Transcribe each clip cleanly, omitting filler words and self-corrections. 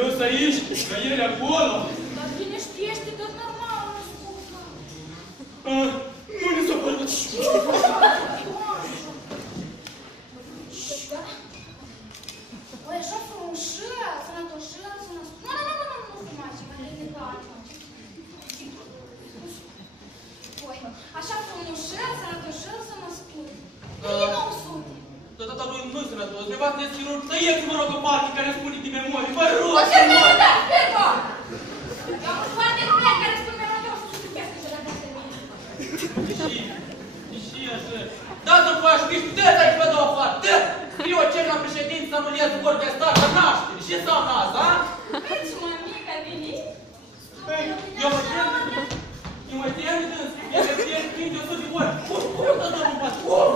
Eu să aici, că el acolo. Dar bine știește, tot normal, nu spune. Nu ne s-o părut. Ой, așa frumușel, sănătoșel, sănătoșel. Nu fumați, mă delicat. Ой, așa frumușel, sănătoșel, să mă spune. E 900. Dar tata nu-i sănătos. Nevastă de chirurg, tăieți, mă rog, o parte care spune din memorie. Vă rog! O să mă uitați, Pepa! Eu am foarte bine care spun mereu că o să se iubească și dacă se mine. Și așa. Dați-mi voia și nici puteți aici pe două afară. Eu o cer la președinte să mă liez vor de stat la naștere. Ce înseamnă asta, a? Vezi, mămică, veni? Eu mă tem de dâns. Eu mă tem de 100 de ori. Cum să dăm un pas? Cum?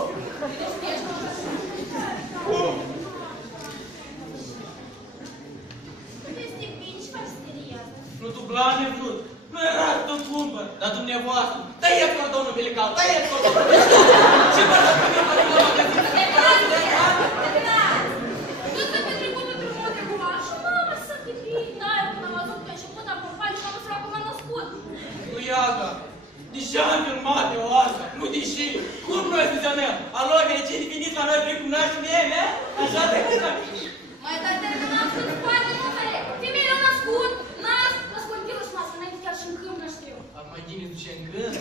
Este bine și faci seriază. Nu tu blane vrut. Nu era tot cumpăr. Dar dumneavoastră, tăieți-mă, domnul Belical, tăieți-mă, domnul Belical. Și mă rog, că mi-a părut la găsit. Nu s-a petrecut într-un mod regular și mama să te bine. Da, eu când am văzut că a început a pompali și am văzut acum m-a născut. Nu iaga. Deși am filmat eu asta, nu deși. Cum noi funcționăm? Alo, vecinii, veniți la noi prin cum nași mele? Așa de cum. Mai dar terminam să-ți spate numele. Femeile au născut, născut, născut, eu și masă, înainte chiar și în câmp, nu știu. Ar mai bine duce în gând.